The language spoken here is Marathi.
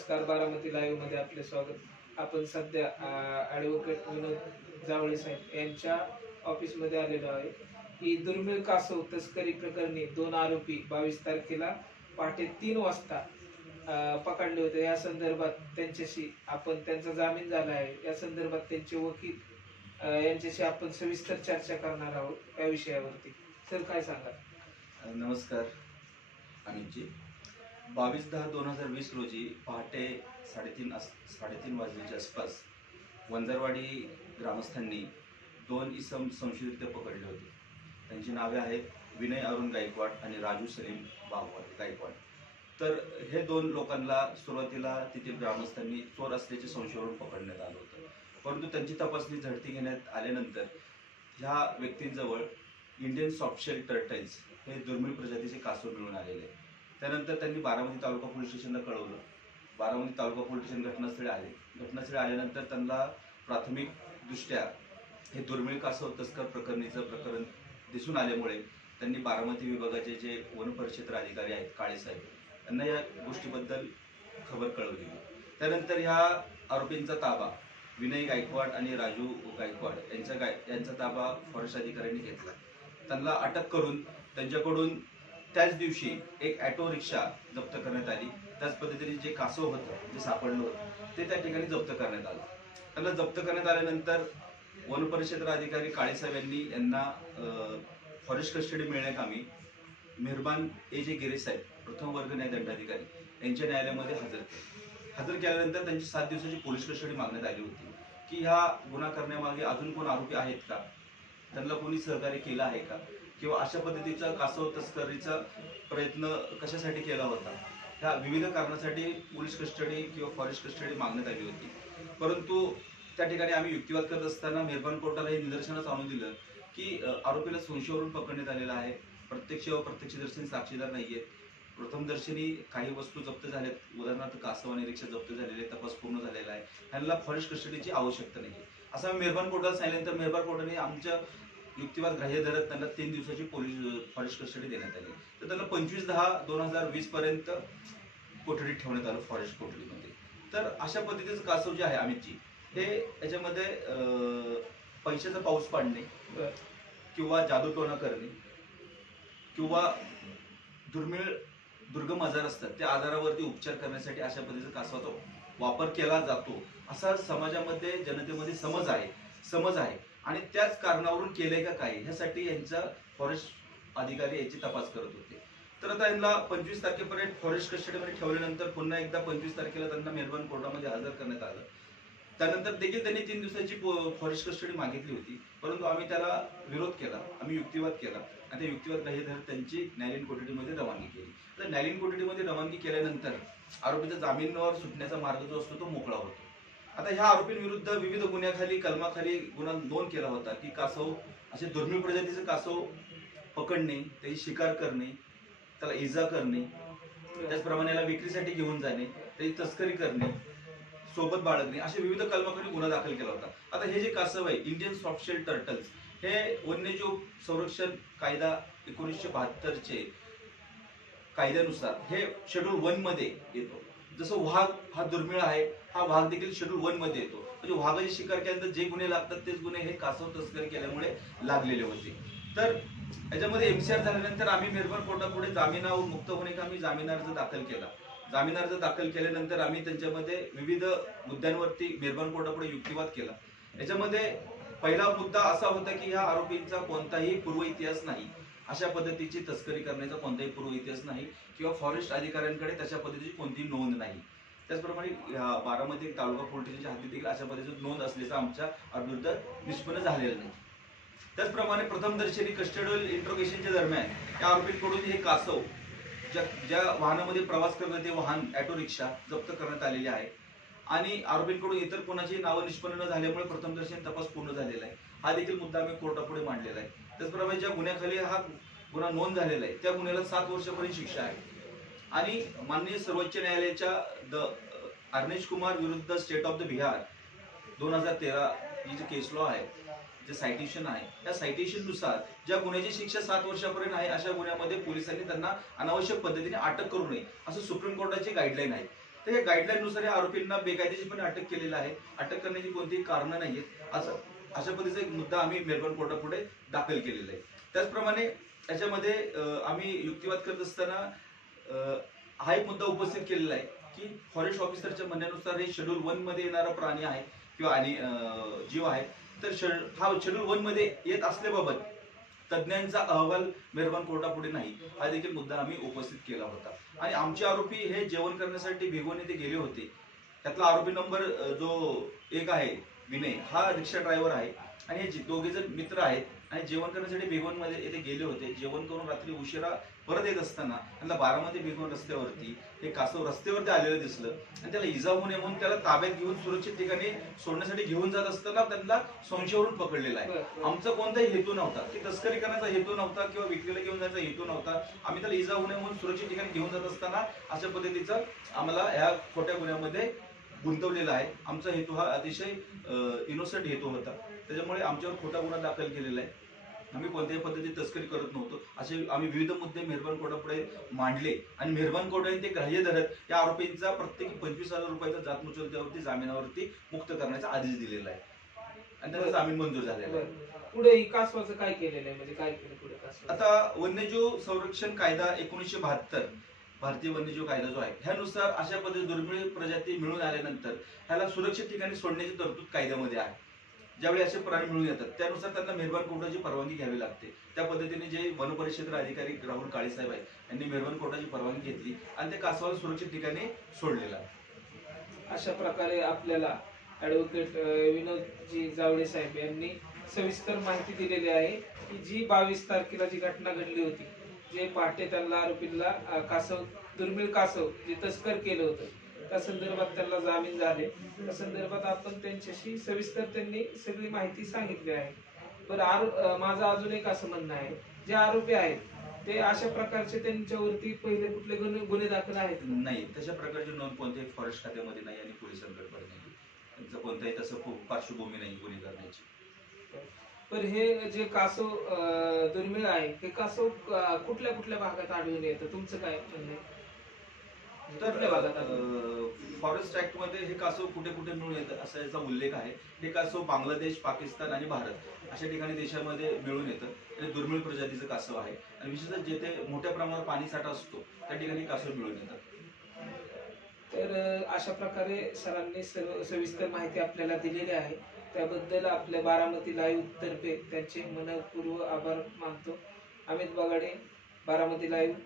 नमस्कार बारामती लाईव्हमध्ये आपले स्वागत. आपण सध्या ॲडव्होकेट विनोद जावळे साहेब यांच्या ऑफिसमध्ये आलेलो आहे. ही दुर्मिळ कासव तस्करी प्रकरणी दोन आरोपी बावीस तारखेला पहाटे तीन वाजता पकडले होते. या संदर्भात त्यांच्याशी आपण त्यांचा जामीन झाला आहे. या संदर्भात त्यांचे वकील यांच्याशी आपण सविस्तर चर्चा करणार आहोत या विषयावरती. सर काय सांगा नमस्कार अमितजी बावीस दहा दोन हजार वीस रोजी पहाटे साडेतीन अस साडेतीन वाजल्याच्या आसपास वंजरवाडी ग्रामस्थांनी दोन इसम संशयित पकडले होते. त्यांची नावे आहेत विनय अरुण गायकवाड आणि राजू सलीम बागवाड गायकवाड. तर हे दोन लोकांना सुरुवातीला तेथील ग्रामस्थांनी चोर असल्याचे संशयावरून पकडण्यात आलं होतं. परंतु त्यांची तपासणी झडती घेण्यात आल्यानंतर ह्या व्यक्तींजवळ इंडियन सॉफ्टशेल टर्टल्स हे दुर्मिळ प्रजातीचे कासव मिळून आलेले आहे. त्यानंतर त्यांनी बारामती तालुका पोलीस स्टेशनला कळवलं. बारामती तालुका पोलीस स्टेशन घटनास्थळी आले. घटनास्थळी आल्यानंतर त्यांना प्राथमिकदृष्ट्या हे दुर्मिळ कासव तस्कर प्रकरणीचं प्रकरण दिसून आल्यामुळे त्यांनी बारामती विभागाचे जे वनपरिक्षेत्र अधिकारी आहेत काळेसाहेब त्यांना या गोष्टीबद्दल खबर कळवली. त्यानंतर ह्या आरोपींचा ताबा विनय गायकवाड आणि राजू गायकवाड यांचा गाय यांचा ताबा फॉरेस्ट अधिकाऱ्यांनी घेतला. त्यांना अटक करून त्यांच्याकडून त्याच दिवशी एक ॲटो रिक्षा जप्त करण्यात आली. त्याच पद्धतीने जे कासव होतं जे सापडलं होतं ते त्या ठिकाणी जप्त करण्यात आलं. त्यांना जप्त करण्यात आल्यानंतर वन परिक्षेत्र अधिकारी काळेसाहेब यांनी यांना फॉरेस्ट कस्टडी मिळण्याकामी मेहरबान ए जे गिरे साहेब प्रथम वर्ग न्याय दंडाधिकारी यांच्या न्यायालयामध्ये हजर केले. हजर केल्यानंतर त्यांची सात दिवसाची पोलीस कस्टडी मागण्यात आली होती. की ह्या गुन्हा करण्यामागे अजून कोण आरोपी आहेत का? त्यांना कोणी सहकार्य केलं आहे का? किंवा अशा पद्धतीचा कासव तस्करीचा प्रयत्न कशासाठी केला होता? ह्या विविध कारणासाठी पोलीस कस्टडी किंवा फॉरेस्ट कस्टडी मागण्यात आली होती. परंतु त्या ठिकाणी आम्ही युक्तिवाद करत असताना मेहरबान कोर्टाला हे निदर्शनास आणून दिलं की आरोपीला संशयावरून पकडण्यात आलेला आहे. प्रत्यक्ष व प्रत्यक्षदर्शनी साक्षीदार नाहीयेत. प्रथमदर्शनी काही वस्तू जप्त झाल्यात. उदाहरणार्थ कासव आणि रिक्षा जप्त झालेले आहेत, तपास पूर्ण झालेला आहे. ह्यांना फॉरेस्ट कस्टडीची आवश्यकता नाही असं आम्ही मेहरबान कोर्टाला सांगितल्यानंतर मेहरबान कोर्टाने आमच्या युक्तिवाद ग्राह्य धरत त्यांना तीन दिवसाची पोलीस फॉरेस्ट कस्टडी देण्यात आली. तर त्यांना पंचवीस दहा दोन हजार वीस पर्यंत कोठडीत ठेवण्यात आलं फॉरेस्ट कोठडीमध्ये. तर अशा पद्धतीचं कासव जे आहे अमितजी हे याच्यामध्ये पैशाचा पाऊस पाडणे किंवा जादूटोणा करणे किंवा दुर्मिळ दुर्गम आजार असतात त्या आजारावरती उपचार करण्यासाठी अशा पद्धतीचा कासवाचा वापर केला जातो. असा समाजामध्ये जनतेमध्ये समज आहे. समज आहे. आणि त्याच कारणावरून केले का काय ह्यासाठी यांचा फॉरेस्ट अधिकारी याची तपास करत होते. तर आता यांना पंचवीस तारखेपर्यंत फॉरेस्ट कस्टडीमध्ये ठेवल्यानंतर पुन्हा एकदा पंचवीस तारखेला त्यांना मेलबर्न कोर्टामध्ये हजर करण्यात आलं. त्यानंतर देखील त्यांनी तीन दिवसाची फॉरेस्ट कस्टडी मागितली होती. परंतु आम्ही त्याला विरोध केला. आम्ही युक्तिवाद केला. आणि त्या युक्तिवाद काही धरत त्यांची न्यायालयीन कोठडीमध्ये रवानगी केली. तर न्यायालयीन कोठडीमध्ये रवानगी केल्यानंतर आरोपीचा जामीनावर सुटण्याचा मार्ग जो असतो तो मोकळा होतो. आता ह्या आरोपींविरुद्ध विविध गुन्ह्याखाली कलमाखाली गुन्हा नोंद केला होता की कासव असे दुर्मिळ प्रजातीचे कासव पकडणे त्याची शिकार करणे त्याला इजा करणे त्याचप्रमाणे याला विक्रीसाठी घेऊन जाणे त्याची तस्करी करणे सोबत बाळगणे असे विविध कलमाखाली गुन्हा दाखल केला होता. आता हे जे कासव आहे इंडियन सॉफ्टशेल टर्टल्स हे वन्यजीव संरक्षण कायदा एकोणीसशे बहात्तरचे कायद्यानुसार हे शेड्यूल वनमध्ये येतो. जसं वाघ हा दुर्मिळ आहे हा वाघ देखील शेड्यूल वनमध्ये येतो. म्हणजे वाघाची शिकार केल्यानंतर जे गुन्हे लागतात तेच गुन्हे हे कासव तस्करी केल्यामुळे लागलेले होते. तर याच्यामध्ये एमसीआर झाल्यानंतर आम्ही मेहरबान कोर्टापुढे जामिनावर मुक्त होणे का आम्ही जामीन अर्ज दाखल केला. जामीन अर्ज दाखल केल्यानंतर आम्ही त्यांच्यामध्ये विविध मुद्द्यांवरती मेहरबान कोर्टापुढे युक्तिवाद केला. याच्यामध्ये पहिला मुद्दा असा होता की ह्या आरोपींचा कोणताही पूर्व इतिहास नाही. अशा पद्धतीची तस्करी करण्याचा कोणताही पूर्व इतिहास नाही किंवा फॉरेस्ट अधिकाऱ्यांकडे तशा पद्धतीची कोणतीही नोंद नाही. त्याचप्रमाणे बारामती तालुका पोलिटिशनच्या स्टेशनच्या हद्दीत देखील अशा पद्धतीची नोंद असल्याचं आमच्या विरुद्ध निष्पन्न झालेलं नाही. त्याचप्रमाणे प्रथमदर्शनी कस्टडियल इंट्रोगेशनच्या दरम्यान या आरोपींकडून हे कासव ज्या ज्या वाहनामध्ये प्रवास करत ते वाहन ऑटो रिक्षा जप्त करण्यात आलेले आहे. आणि आरोपींकडून इतर कोणाची नावं निष्पन्न न झाल्यामुळे प्रथमदर्शनी तपास पूर्ण झालेला आहे. हा देखील मुद्दा आम्ही कोर्टापुढे मांडलेला आहे. त्याचप्रमाणे ज्या गुन्ह्याखाली हा गुन्हा नोंद झालेला आहे त्या गुन्ह्याला सात वर्षापर्यंत शिक्षा आहे. आणि माननीय सर्वोच्च न्यायालयाच्या द अर्नेश कुमार विरुद्ध स्टेट ऑफ द बिहार दोन हजार तेरा ही जी केस लॉ आहे जे सायटेशन आहे त्या सायटेशननुसार नुसार ज्या गुन्ह्याची शिक्षा सात वर्षापर्यंत आहे अशा गुन्ह्यामध्ये पोलिसांनी त्यांना अनावश्यक पद्धतीने अटक करू नये असं सुप्रीम कोर्टाची गाईडलाईन आहे. तर या गाईडलाईन नुसार या आरोपींना बेकायदेशीरपणे अटक केलेलं आहे. अटक करण्याची कोणतीही कारणं आहेत असं अशा पद्धतीचा एक मुद्दा आम्ही मेलबर्न कोर्टापुढे दाखल केलेला आहे. त्याचप्रमाणे त्याच्यामध्ये आम्ही युक्तिवाद करत असताना हा एक मुद्दा उपस्थित केलेला आहे की फॉरेस्ट ऑफिसरच्या म्हणण्यानुसार हे शेड्यूल वनमध्ये येणारा प्राणी आहे किंवा आणि जीव आहे. तर हा शेड्यूल वनमध्ये येत असल्याबाबत तज्ज्ञांचा अहवाल मेहरबान कोर्टापुढे नाही. हा देखील मुद्दा आम्ही उपस्थित केला होता. आणि आमचे आरोपी हे जेवण करण्यासाठी भिगवण येथे गेले होते. त्यातला आरोपी नंबर जो एक आहे विनय हा रिक्षा ड्रायव्हर आहे. आणि हे दोघे जण मित्र आहेत. आणि जेवण करण्यासाठी भिगवणमध्ये येथे गेले होते. जेवण करून रात्री उशिरा परत येत असताना त्यांना बारामती भिगवण रस्त्यावरती हे कासव रस्त्यावरती आलेलं दिसलं. आणि त्याला इजा होऊ नये म्हणून त्याला ताब्यात घेऊन सुरक्षित ठिकाणी सोडण्यासाठी घेऊन जात असताना त्यांना संशयावरून पकडलेला आहे. आमचा कोणताही हेतू नव्हता. की तस्करी करण्याचा हेतू नव्हता किंवा विक्रीला घेऊन जायचा हेतू नव्हता. आम्ही त्याला इजा होऊ नये म्हणून सुरक्षित ठिकाणी घेऊन जात असताना अशा पद्धतीचा आम्हाला ह्या खोट्या गुन्ह्यामध्ये गुंतवलेला आहे. आमचा हेतू हा अतिशय इनोसंट हेतू होता. त्याच्यामुळे आमच्यावर खोटा गुन्हा दाखल केलेला आहे. आम्ही कोणत्याही पद्धतीत तस्करी करत नव्हतो. असे आम्ही विविध मुद्दे मेहरबान कोर्टापुढे मांडले. आणि मेहरबान कोर्टाने ते ग्राह्य धरत या आरोपींचा प्रत्येकी पंचवीस हजार रुपयाचा जात मुचलत्यावरती जामिनावरती मुक्त करण्याचा आदेश दिलेला आहे. आणि त्याचा जामीन मंजूर झालेला आहे. पुढे कासवाचं काय केलेलं आहे? म्हणजे काय केलं पुढे आता वन्यजीव संरक्षण कायदा एकोणीसशे बहात्तर भारतीय वन्यजीव कायदा जो आहे ह्यानुसार अशा पद्धती दुर्मिळ प्रजाती मिळून आल्यानंतर ह्याला सुरक्षित ठिकाणी सोडण्याची तरतूद कायद्यामध्ये आहे. ज्यावेळी असे प्राणी मिळून येतात त्यानुसार त्यांना मेहरबान कोर्टाची परवानगी घ्यावी लागते. त्या पद्धतीने जे वन परिषद अधिकारी राहुल काळेसाहेब आहे यांनी मेहरबान कोर्टाची परवानगी घेतली आणि ते कासवाला सुरक्षित ठिकाणी सोडलेला अशा प्रकारे आपल्याला ॲडव्होकेट विनोदजी जावडे साहेब यांनी सविस्तर माहिती दिलेली आहे की जी बावीस तारखेला जी घटना घडली होती जे पहाटे त्यांना आरोपींना कासव दुर्मिळ कासव जे तस्कर केलं होतं त्या संदर्भात त्यांना जामीन झाले. त्या संदर्भात आपण त्यांच्याशी सविस्तर त्यांनी सगळी माहिती सांगितली आहे. पण आरो माझं अजून एक असं म्हणणं आहे. जे आरोपी आहेत ते अशा प्रकारचे त्यांच्यावरती पहिले कुठले गुन्हे गुन्हे दाखल आहेत? नाही तशा प्रकारची नोंद कोणत्याही फॉरेस्ट खात्यामध्ये नाही आणि पोलिसांकडे पण नाही. त्यांचं कोणताही तसं पु- पार्श्वभूमी नाही गुन्हे करण्याची. पण हे जे कासव दुर्मिळ आहे हे कासव कुठल्या कुठल्या भागात आढळून येतं? तुमचं काय म्हणणं आहे? तर फॉरेस्ट ऍक्टमध्ये हे कासव कुठे कुठे मिळून येतं असा याचा उल्लेख आहे. हे कासव बांगलादेश पाकिस्तान आणि भारत अशा ठिकाणी देशामध्ये मिळून येतं. दुर्मिळ प्रजातीचं कासव आहे. आणि विशेषतः जेथे मोठ्या प्रमाणावर पाणी साठा असतो त्या ठिकाणी कासव मिळून येतात. तर अशा प्रकारे सरांनी सर्व सविस्तर माहिती आपल्याला दिलेली आहे. त्याबद्दल आपल्या बारामती लाईव्ह तर्फे त्यांचे मनपूर्व आभार मानतो. अमित बगाडे बारामती लाईव्ह.